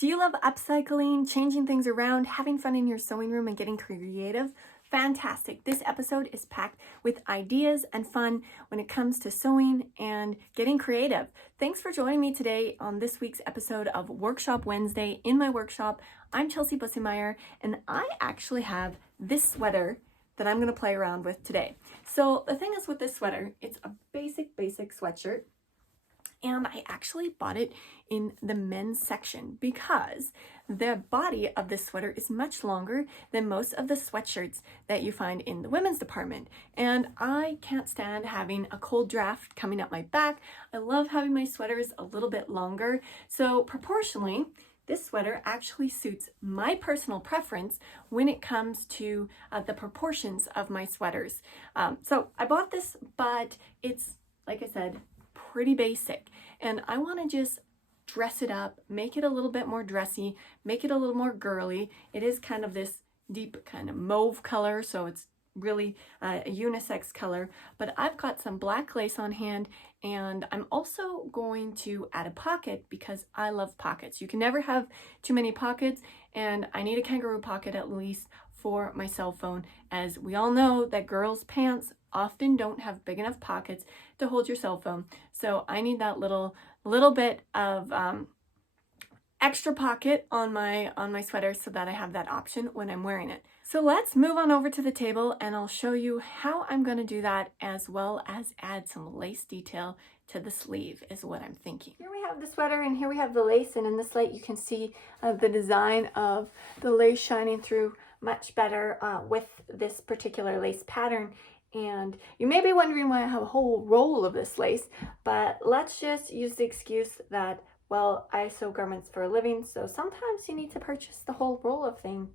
Do you love upcycling, changing things around, having fun in your sewing room, and getting creative? Fantastic. This episode is packed with ideas and fun when it comes to sewing and getting creative. Thanks for joining me today on this week's episode of Workshop Wednesday. In my workshop, I'm Chelsea Bussemeyer, and I actually have this sweater that I'm going to play around with today. So the thing is with this sweater, it's a basic sweatshirt. And I actually bought it in the men's section because the body of this sweater is much longer than most of the sweatshirts that you find in the women's department. And I can't stand having a cold draft coming up my back. I love having my sweaters a little bit longer. So proportionally, this sweater actually suits my personal preference when it comes to the proportions of my sweaters. So I bought this, but it's, like I said, pretty basic, and I want to just dress it up, make it a little bit more dressy, make it a little more girly. It is kind of this deep kind of mauve color, so it's really a unisex color, but I've got some black lace on hand, and I'm also going to add a pocket because I love pockets. You can never have too many pockets, and I need a kangaroo pocket at least for my cell phone, as we all know that girls' pants often don't have big enough pockets to hold your cell phone. So I need that little bit of extra pocket on my sweater so that I have that option when I'm wearing it. So let's move on over to the table and I'll show you how I'm going to do that, as well as add some lace detail to the sleeve is what I'm thinking. Here we have the sweater and here we have the lace, and in this light you can see the design of the lace shining through much better with this particular lace pattern. And you may be wondering why I have a whole roll of this lace, but let's just use the excuse that, well, I sew garments for a living, so sometimes you need to purchase the whole roll of things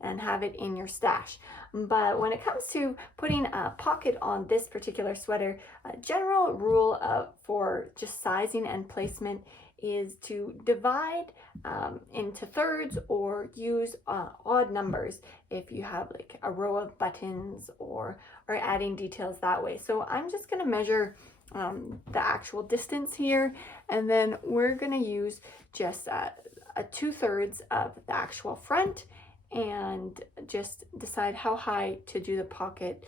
and have it in your stash. But when it comes to putting a pocket on this particular sweater, a general rule for just sizing and placement is to divide into thirds or use odd numbers if you have like a row of buttons or adding details that way. So I'm just going to measure the actual distance here, and then we're going to use just a 2/3 of the actual front and just decide how high to do the pocket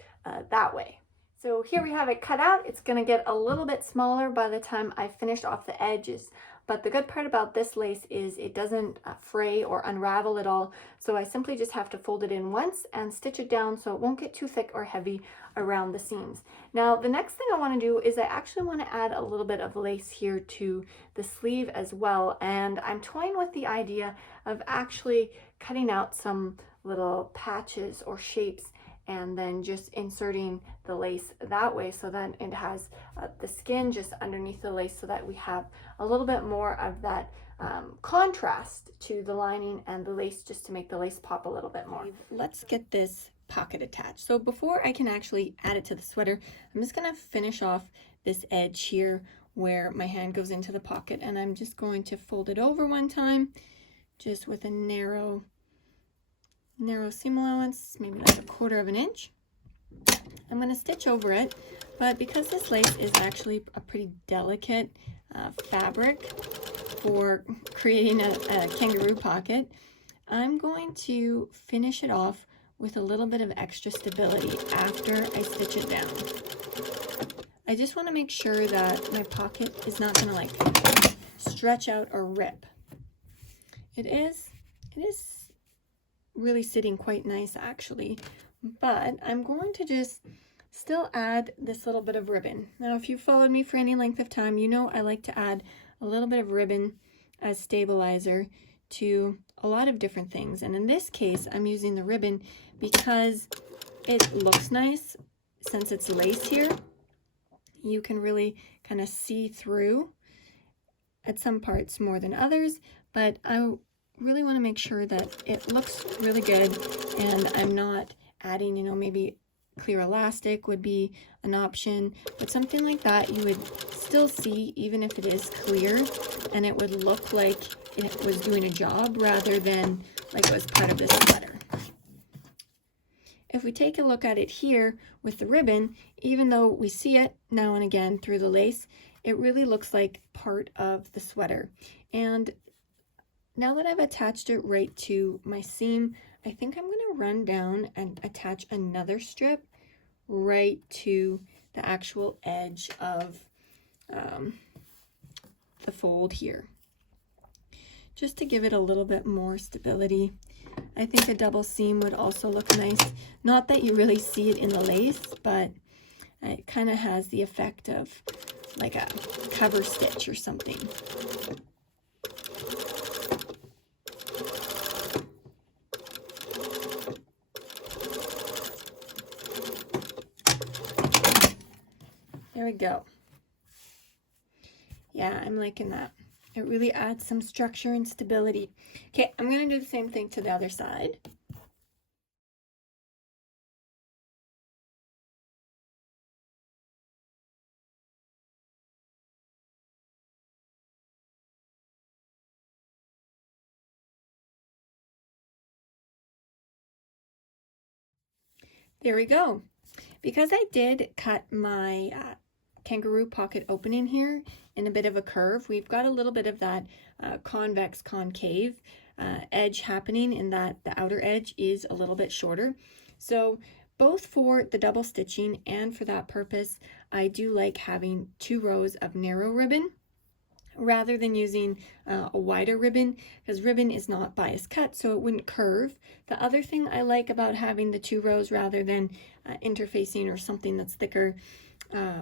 that way. So here we have it cut out. It's going to get a little bit smaller by the time I finished off the edges. But the good part about this lace is it doesn't fray or unravel at all. So I simply just have to fold it in once and stitch it down so it won't get too thick or heavy around the seams. Now, the next thing I want to do is I actually want to add a little bit of lace here to the sleeve as well. And I'm toying with the idea of actually cutting out some little patches or shapes and then just inserting the lace that way so that it has the skin just underneath the lace, so that we have a little bit more of that contrast to the lining and the lace, just to make the lace pop a little bit more. Let's get this pocket attached. So before I can actually add it to the sweater, I'm just going to finish off this edge here where my hand goes into the pocket, and I'm just going to fold it over one time just with a narrow seam allowance, maybe like 1/4 of an inch. I'm going to stitch over it, but because this lace is actually a pretty delicate fabric for creating a kangaroo pocket, I'm going to finish it off with a little bit of extra stability after I stitch it down. I just want to make sure that my pocket is not going to like stretch out or rip. It is really sitting quite nice actually, but I'm going to just still add this little bit of ribbon. Now, if you've followed me for any length of time, you know I like to add a little bit of ribbon as stabilizer to a lot of different things, and in this case I'm using the ribbon because it looks nice. Since it's lace here, you can really kind of see through at some parts more than others, but I really want to make sure that it looks really good, and I'm not adding, maybe clear elastic would be an option, but something like that you would still see even if it is clear, and it would look like it was doing a job rather than like it was part of this sweater. If we take a look at it here with the ribbon, even though we see it now and again through the lace, it really looks like part of the sweater. And Now that I've attached it right to my seam, I think I'm going to run down and attach another strip right to the actual edge of the fold here, just to give it a little bit more stability. I think a double seam would also look nice. Not that you really see it in the lace, but it kind of has the effect of like a cover stitch or something. There we go. Yeah, I'm liking that. It really adds some structure and stability. Okay, I'm going to do the same thing to the other side. There we go. Because I did cut my kangaroo pocket opening here in a bit of a curve, we've got a little bit of that convex concave edge happening in that the outer edge is a little bit shorter. So both for the double stitching and for that purpose, I do like having 2 rows of narrow ribbon rather than using a wider ribbon, because ribbon is not bias cut, so it wouldn't curve. The other thing I like about having the 2 rows rather than interfacing or something that's thicker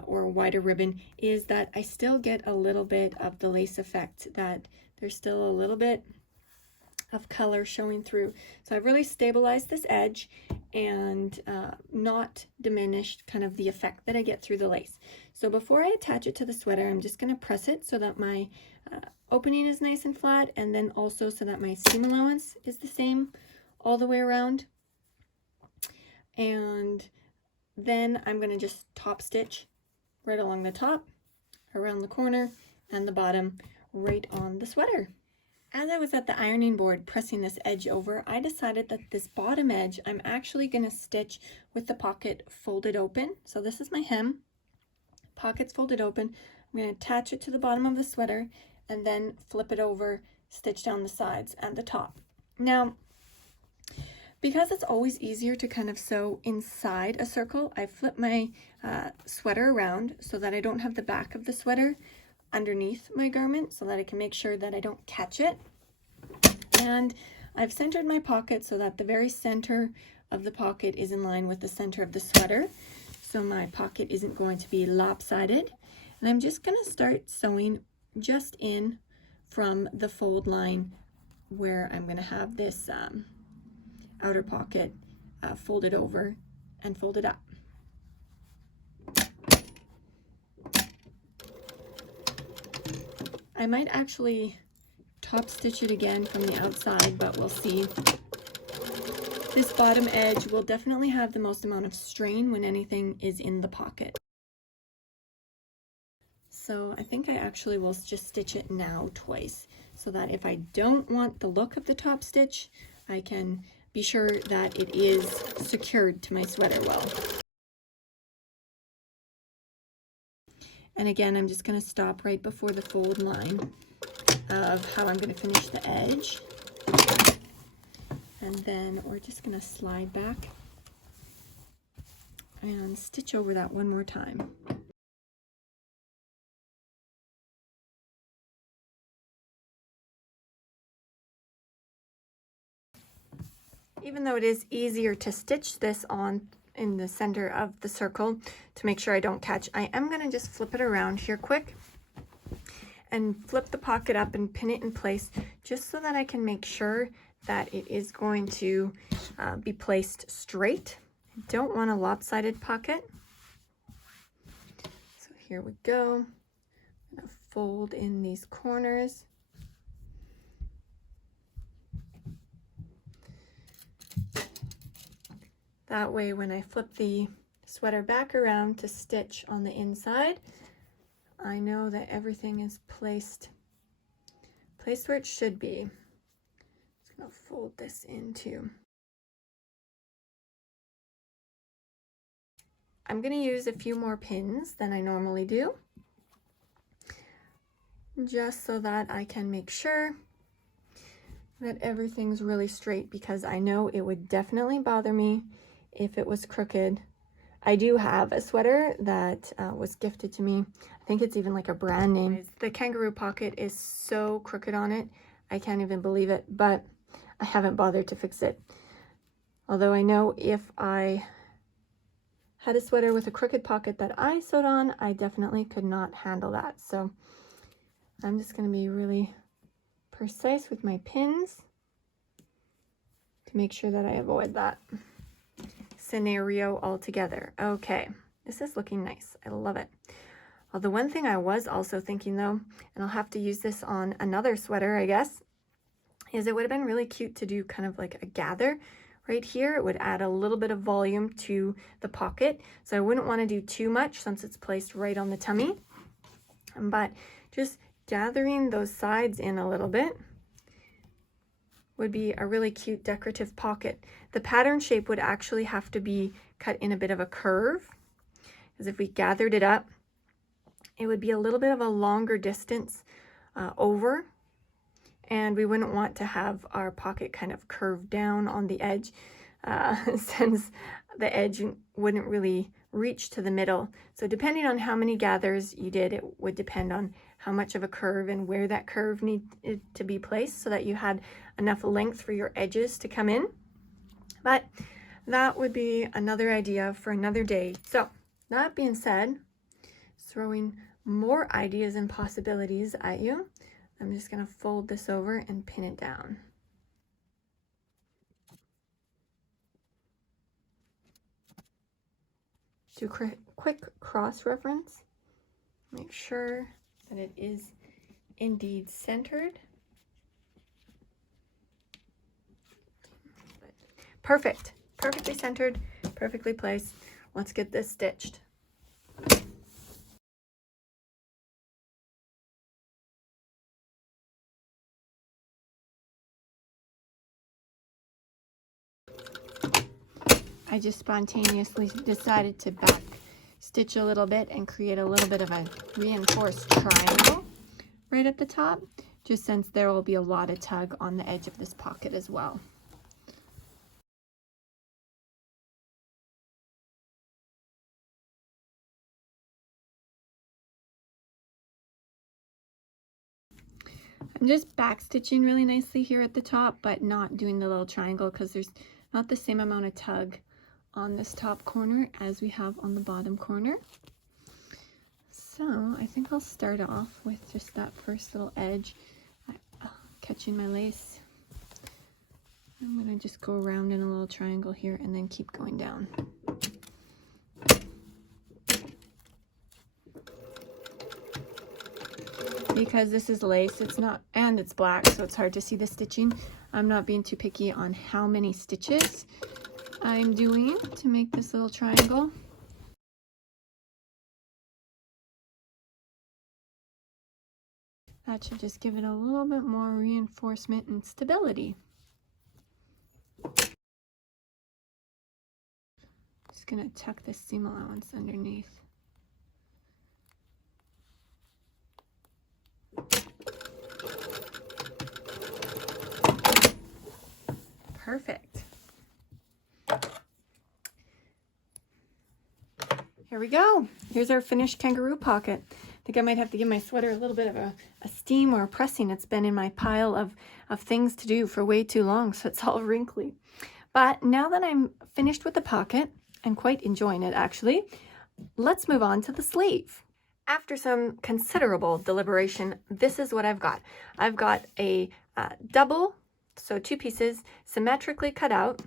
or a wider ribbon is that I still get a little bit of the lace effect, that there's still a little bit of color showing through. So I've really stabilized this edge and not diminished kind of the effect that I get through the lace. So before I attach it to the sweater, I'm just going to press it so that my opening is nice and flat, and then also so that my seam allowance is the same all the way around. And then I'm going to just top stitch right along the top, around the corner, and the bottom right on the sweater. As I was at the ironing board pressing this edge over, I decided that this bottom edge I'm actually going to stitch with the pocket folded open. So this is my hem, pocket's folded open. I'm going to attach it to the bottom of the sweater and then flip it over, stitch down the sides and the top. Now, because it's always easier to kind of sew inside a circle, I flip my sweater around so that I don't have the back of the sweater underneath my garment, so that I can make sure that I don't catch it. And I've centered my pocket so that the very center of the pocket is in line with the center of the sweater, so my pocket isn't going to be lopsided. And I'm just going to start sewing just in from the fold line where I'm going to have this outer pocket folded over and folded up. I might actually top stitch it again from the outside, but we'll see. This bottom edge will definitely have the most amount of strain when anything is in the pocket. So I think I actually will just stitch it now twice, so that if I don't want the look of the top stitch, I can be sure that it is secured to my sweater well. And again, I'm just going to stop right before the fold line of how I'm going to finish the edge. And then we're just going to slide back and stitch over that one more time. Even though it is easier to stitch this on in the center of the circle to make sure I don't catch, I am going to just flip it around here quick and flip the pocket up and pin it in place, just so that I can make sure that it is going to be placed straight. I don't want a lopsided pocket. So here we go. I'm going to fold in these corners. That way, when I flip the sweater back around to stitch on the inside, I know that everything is placed where it should be. Just gonna fold this into. I'm gonna use a few more pins than I normally do, just so that I can make sure that everything's really straight, because I know it would definitely bother me if it was crooked. I do have a sweater that was gifted to me. I think it's even like a brand name. The kangaroo pocket is so crooked on it. I can't even believe it, but I haven't bothered to fix it. Although I know if I had a sweater with a crooked pocket that I sewed on, I definitely could not handle that. So I'm just going to be really precise with my pins to make sure that I avoid that scenario altogether. Okay, this is looking nice. I love it. Well, the one thing I was also thinking though, and I'll have to use this on another sweater, I guess, is it would have been really cute to do kind of like a gather right here. It would add a little bit of volume to the pocket. So I wouldn't want to do too much since it's placed right on the tummy, but just gathering those sides in a little bit would be a really cute decorative pocket. The pattern shape would actually have to be cut in a bit of a curve, because if we gathered it up, it would be a little bit of a longer distance over, and we wouldn't want to have our pocket kind of curved down on the edge, since the edge wouldn't really reach to the middle. So depending on how many gathers you did, it would depend on how much of a curve and where that curve needed to be placed so that you had enough length for your edges to come in. But that would be another idea for another day. So that being said, throwing more ideas and possibilities at you, I'm just going to fold this over and pin it down. Do quick cross reference. Make sure that it is indeed centered. Perfect. Perfectly centered, perfectly placed. Let's get this stitched. I just spontaneously decided to back stitch a little bit and create a little bit of a reinforced triangle right at the top, just since there will be a lot of tug on the edge of this pocket as well. I'm just back stitching really nicely here at the top, but not doing the little triangle because there's not the same amount of tug on this top corner as we have on the bottom corner. So I think I'll start off with just that first little edge, catching my lace. I'm gonna just go around in a little triangle here and then keep going down. Because this is lace, it's not, and it's black, so it's hard to see the stitching. I'm not being too picky on how many stitches I'm doing to make this little triangle. That should just give it a little bit more reinforcement and stability. Just gonna tuck this seam allowance underneath. Perfect. Here we go. Here's our finished kangaroo pocket. I think I might have to give my sweater a little bit of a steam or a pressing. It's been in my pile of things to do for way too long, so it's all wrinkly. But now that I'm finished with the pocket, I'm quite enjoying it actually, let's move on to the sleeve. After some considerable deliberation, this is what I've got. I've got a double, so two pieces symmetrically cut out.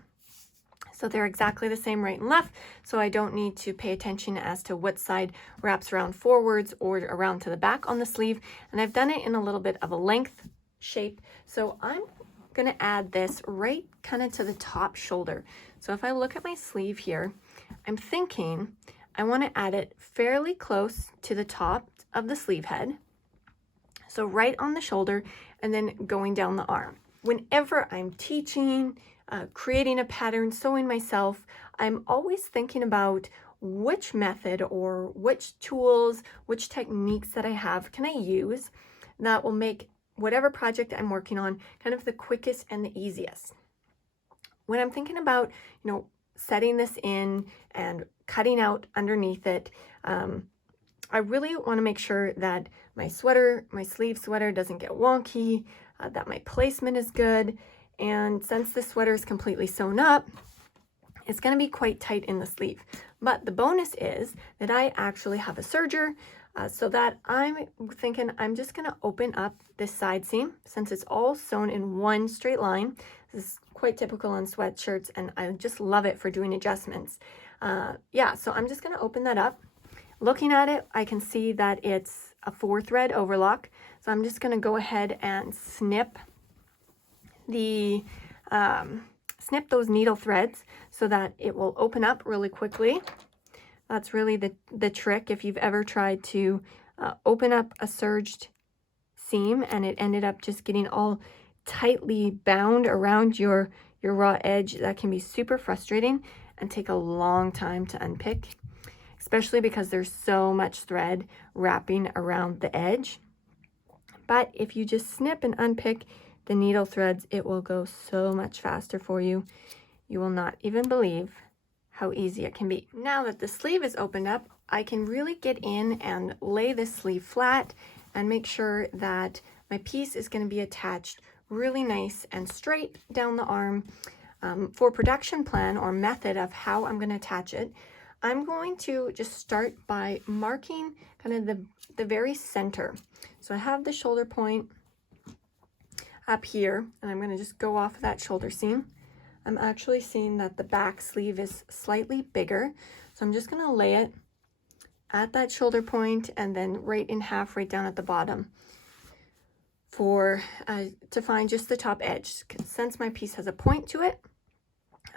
So they're exactly the same right and left, so I don't need to pay attention as to what side wraps around forwards or around to the back on the sleeve. And I've done it in a little bit of a length shape. So I'm gonna add this right kind of to the top shoulder. So if I look at my sleeve here, I'm thinking I wanna add it fairly close to the top of the sleeve head. So right on the shoulder and then going down the arm. Whenever I'm teaching, creating a pattern, sewing myself, I'm always thinking about which method or which tools, which techniques that I have can I use that will make whatever project I'm working on, kind of the quickest and the easiest. When I'm thinking about, setting this in and cutting out underneath it, I really want to make sure that my sleeve sweater doesn't get wonky, that my placement is good. And since this sweater is completely sewn up, it's going to be quite tight in the sleeve. But the bonus is that I actually have a serger, so that I'm thinking I'm just going to open up this side seam since it's all sewn in one straight line. This is quite typical on sweatshirts, and I just love it for doing adjustments. So I'm just going to open that up. Looking at it, I can see that it's a 4-thread overlock. So I'm just going to go ahead and snip those needle threads so that it will open up really quickly. That's really the trick. If you've ever tried to open up a serged seam and it ended up just getting all tightly bound around your raw edge, that can be super frustrating and take a long time to unpick, especially because there's so much thread wrapping around the edge. But if you just snip and unpick the needle threads, it will go so much faster for you. You will not even believe how easy it can be. Now that the sleeve is opened up, I can really get in and lay this sleeve flat and make sure that my piece is going to be attached really nice and straight down the arm. For production plan or method of how I'm going to attach it, I'm going to just start by marking kind of the very center. So I have the shoulder point up here, and I'm going to just go off of that shoulder seam. I'm actually seeing that the back sleeve is slightly bigger, so I'm just going to lay it at that shoulder point and then right in half right down at the bottom to find just the top edge. Since my piece has a point to it,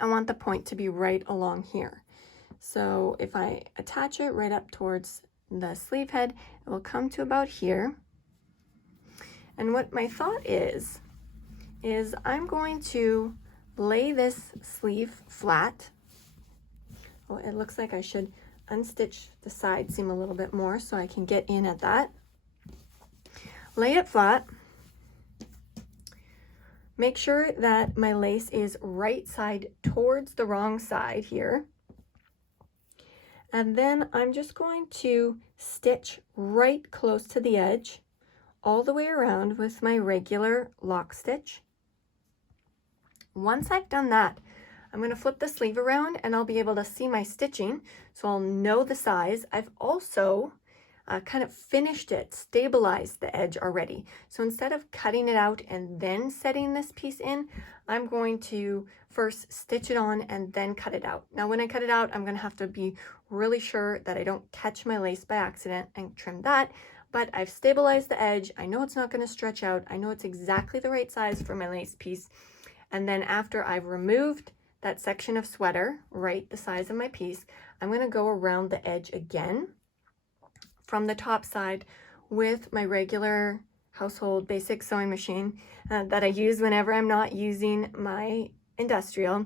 I want the point to be right along here. So if I attach it right up towards the sleeve head, it will come to about here. And what my thought is I'm going to lay this sleeve flat. Well, it looks like I should unstitch the side seam a little bit more so I can get in at that. Lay it flat. Make sure that my lace is right side towards the wrong side here. And then I'm just going to stitch right close to the edge all the way around with my regular lock stitch. Once I've done that, I'm going to flip the sleeve around and I'll be able to see my stitching, so I'll know the size. I've also kind of finished it, stabilized the edge already. So instead of cutting it out and then setting this piece in, I'm going to first stitch it on and then cut it out. Now when I cut it out, I'm going to have to be really sure that I don't catch my lace by accident and trim that. But I've stabilized the edge. I know it's not going to stretch out. I know it's exactly the right size for my lace piece. And then after I've removed that section of sweater, right the size of my piece, I'm going to go around the edge again from the top side with my regular household basic sewing machine that I use whenever I'm not using my industrial,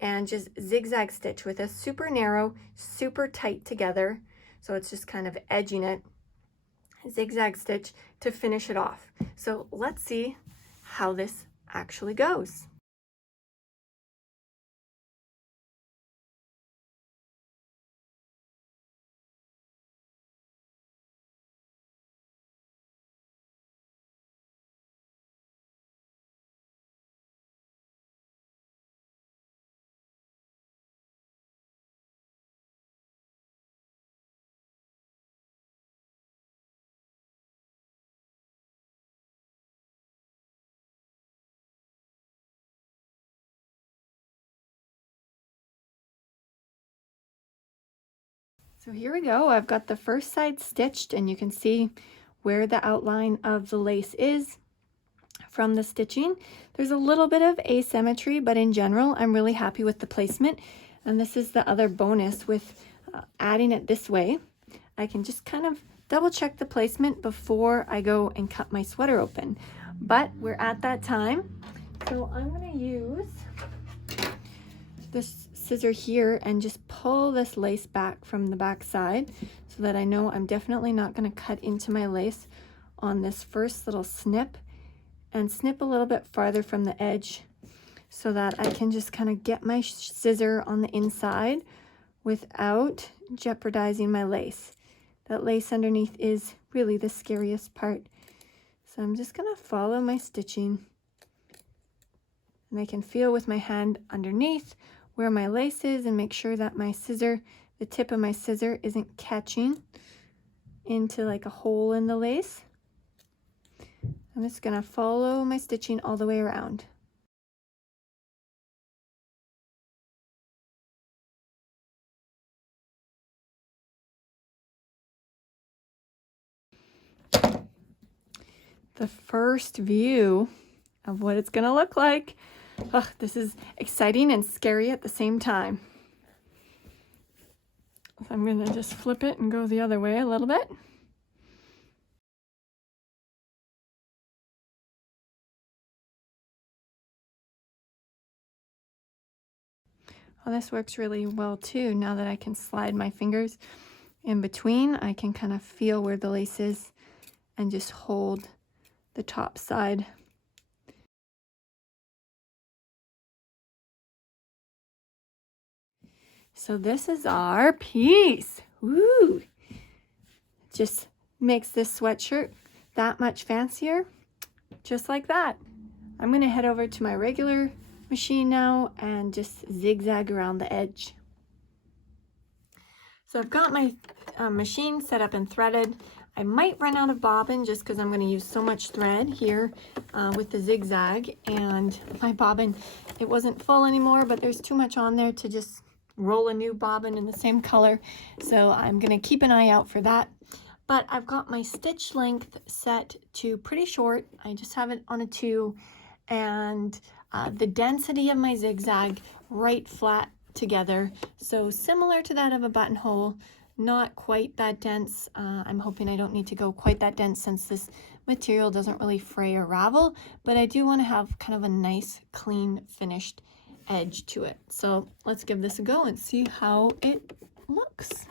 and just zigzag stitch with a super narrow, super tight together. So it's just kind of edging it, zigzag stitch to finish it off. So let's see how this actually goes. So here we go. I've got the first side stitched, and you can see where the outline of the lace is from the stitching. There's a little bit of asymmetry, but in general, I'm really happy with the placement. And this is the other bonus with adding it this way. I can just kind of double check the placement before I go and cut my sweater open. But we're at that time, so I'm going to use this scissor here and just pull this lace back from the back side so that I know I'm definitely not going to cut into my lace on this first little snip and snip a little bit farther from the edge so that I can just kind of get my scissor on the inside without jeopardizing my lace. That lace underneath is really the scariest part. So I'm just gonna follow my stitching, and I can feel with my hand underneath where my lace is and make sure that my scissor, the tip of my scissor, isn't catching into like a hole in the lace. I'm just gonna follow my stitching all the way around. The first view of what it's gonna look like. Ugh, this is exciting and scary at the same time. So I'm gonna just flip it and go the other way a little bit. Well, this works really well too. Now that I can slide my fingers in between, I can kind of feel where the lace is and just hold the top side. So this is our piece. Woo! Just makes this sweatshirt that much fancier, just like that. I'm gonna head over to my regular machine now and just zigzag around the edge. So I've got my machine set up and threaded. I might run out of bobbin just because I'm going to use so much thread here with the zigzag, and my bobbin, it wasn't full anymore, but there's too much on there to just roll a new bobbin in the same color. So I'm going to keep an eye out for that. But I've got my stitch length set to pretty short. I just have it on a 2, and the density of my zigzag right flat together, so similar to that of a buttonhole, not quite that dense. I'm hoping I don't need to go quite that dense since this material doesn't really fray or ravel, but I do want to have kind of a nice clean finished edge to it. So let's give this a go and see how it looks.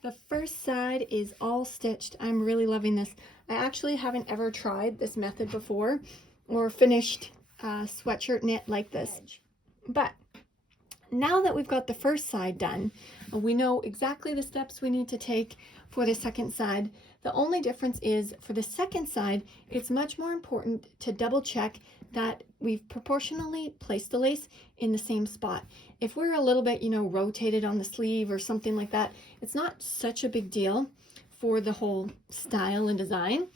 The first side is all stitched. I'm really loving this. I actually haven't ever tried this method before or finished a sweatshirt knit like this. But now that we've got the first side done, we know exactly the steps we need to take for the second side. The only difference is for the second side, it's much more important to double check that we've proportionally placed the lace in the same spot. If we're a little bit, rotated on the sleeve or something like that, it's not such a big deal for the whole style and design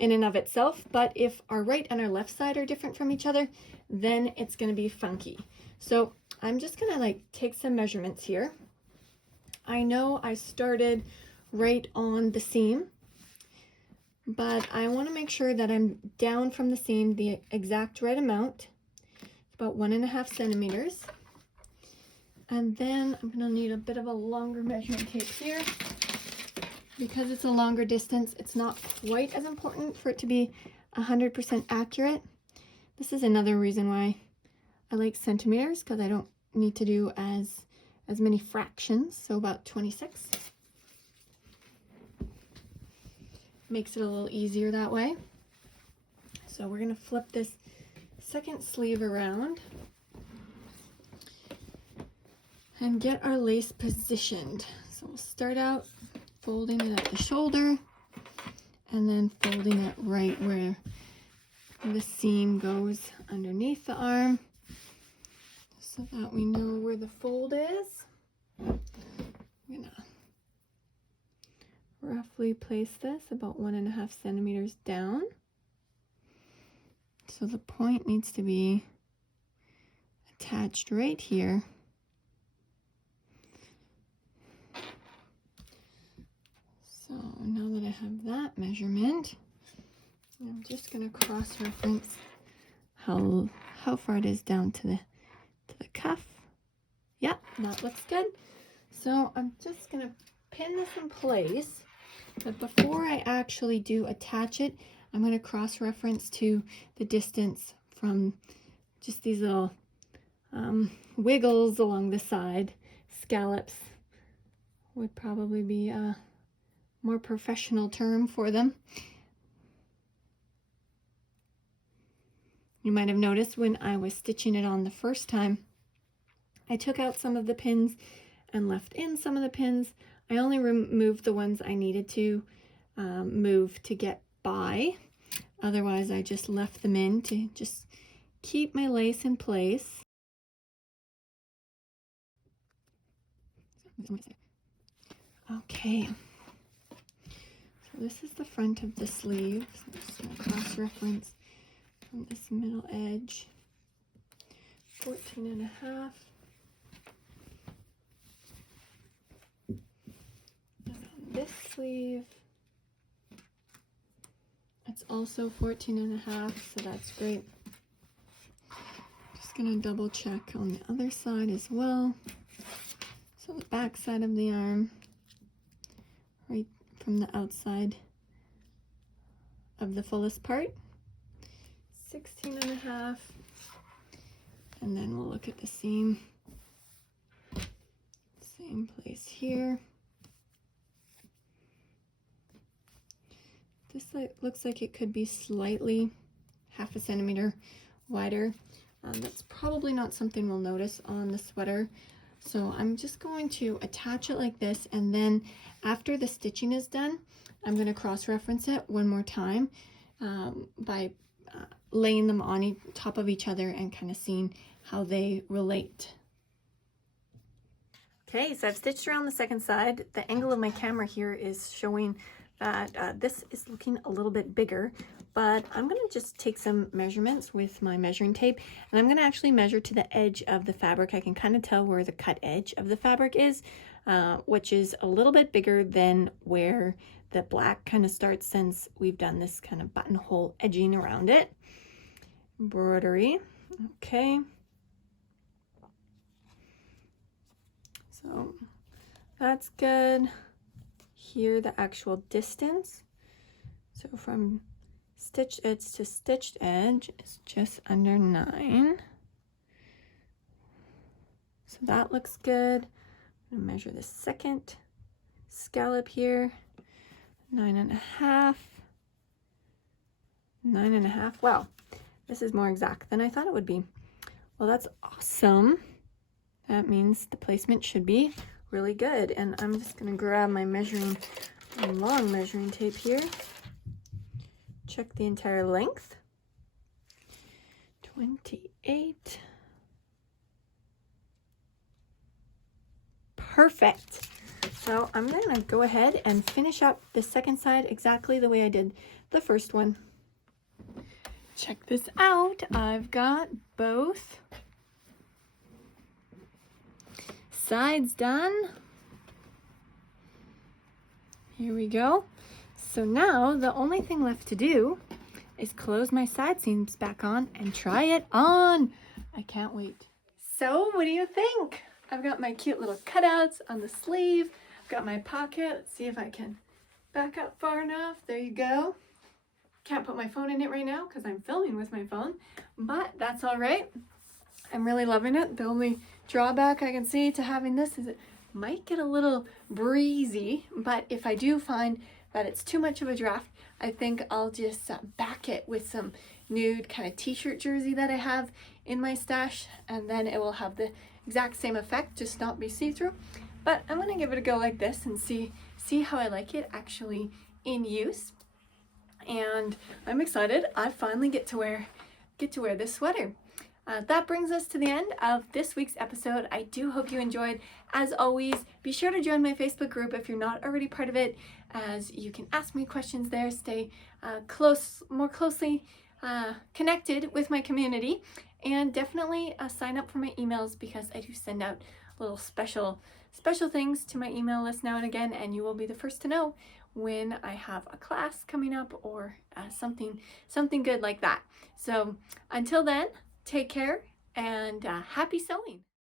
in and of itself. But if our right and our left side are different from each other, then it's going to be funky. So I'm just going to take some measurements here. I know I started right on the seam, but I want to make sure that I'm down from the seam the exact right amount, about 1.5 centimeters. And then I'm going to need a bit of a longer measuring tape here. Because it's a longer distance, it's not quite as important for it to be 100% accurate. This is another reason why I like centimeters, because I don't need to do as many fractions, so about 26. Makes it a little easier that way. So we're going to flip this second sleeve around and get our lace positioned. So we'll start out folding it at the shoulder and then folding it right where the seam goes underneath the arm so that we know where the fold is. I'm gonna roughly place this about 1.5 centimeters down. So the point needs to be attached right here. have that measurement. I'm just going to cross-reference how far it is down to the cuff. Yeah, that looks good. So I'm just going to pin this in place, but before I actually do attach it, I'm going to cross-reference to the distance from just these little wiggles along the side. Scallops would probably be a more professional term for them. You might have noticed when I was stitching it on the first time, I took out some of the pins and left in some of the pins. I only removed the ones I needed to move to get by. Otherwise, I just left them in to just keep my lace in place. Okay, so this is the front of the sleeve. So I'm just going to cross-reference from this middle edge, 14.5. And then this sleeve, it's also 14.5, so that's great. Just going to double check on the other side as well. So the back side of the arm, right from the outside of the fullest part, 16.5. And then we'll look at the seam. Same place here. This looks like it could be slightly 0.5 centimeter wider. That's probably not something we'll notice on the sweater. So I'm just going to attach it like this, and then after the stitching is done, I'm going to cross-reference it one more time by laying them on top of each other and kind of seeing how they relate. Okay, so I've stitched around the second side. The angle of my camera here is showing that this is looking a little bit bigger, but I'm going to just take some measurements with my measuring tape, and I'm going to actually measure to the edge of the fabric. I can kind of tell where the cut edge of the fabric is, which is a little bit bigger than where the black kind of starts, since we've done this kind of buttonhole edging around it. Embroidery, okay. So that's good. Here, the actual distance. So from stitched edge to stitched edge is just under 9. So that looks good. I'm gonna measure the second scallop here. 9.5. 9.5. Wow, this is more exact than I thought it would be. Well, that's awesome. That means the placement should be really good. And I'm just going to grab my long measuring tape here. Check the entire length. 28. Perfect. So I'm going to go ahead and finish up the second side exactly the way I did the first one. Check this out. I've got both sides done. Here we go. So now the only thing left to do is close my side seams back on and try it on. I can't wait. So what do you think? I've got my cute little cutouts on the sleeve. I've got my pocket. Let's see if I can back up far enough. There you go. Can't put my phone in it right now because I'm filming with my phone, but that's all right. I'm really loving it. The only drawback I can see to having this is it might get a little breezy, but if I do find that it's too much of a draft, I think I'll just back it with some nude kind of t-shirt jersey that I have in my stash, and then it will have the exact same effect, just not be see-through. But I'm gonna give it a go like this and see how I like it actually in use. And I'm excited. I finally get to wear this sweater. That brings us to the end of this week's episode. I do hope you enjoyed. As always, be sure to join my Facebook group if you're not already part of it, as you can ask me questions there, stay more closely connected with my community, and definitely sign up for my emails, because I do send out little special things to my email list now and again, and you will be the first to know when I have a class coming up or something good like that. So until then, take care and happy sewing.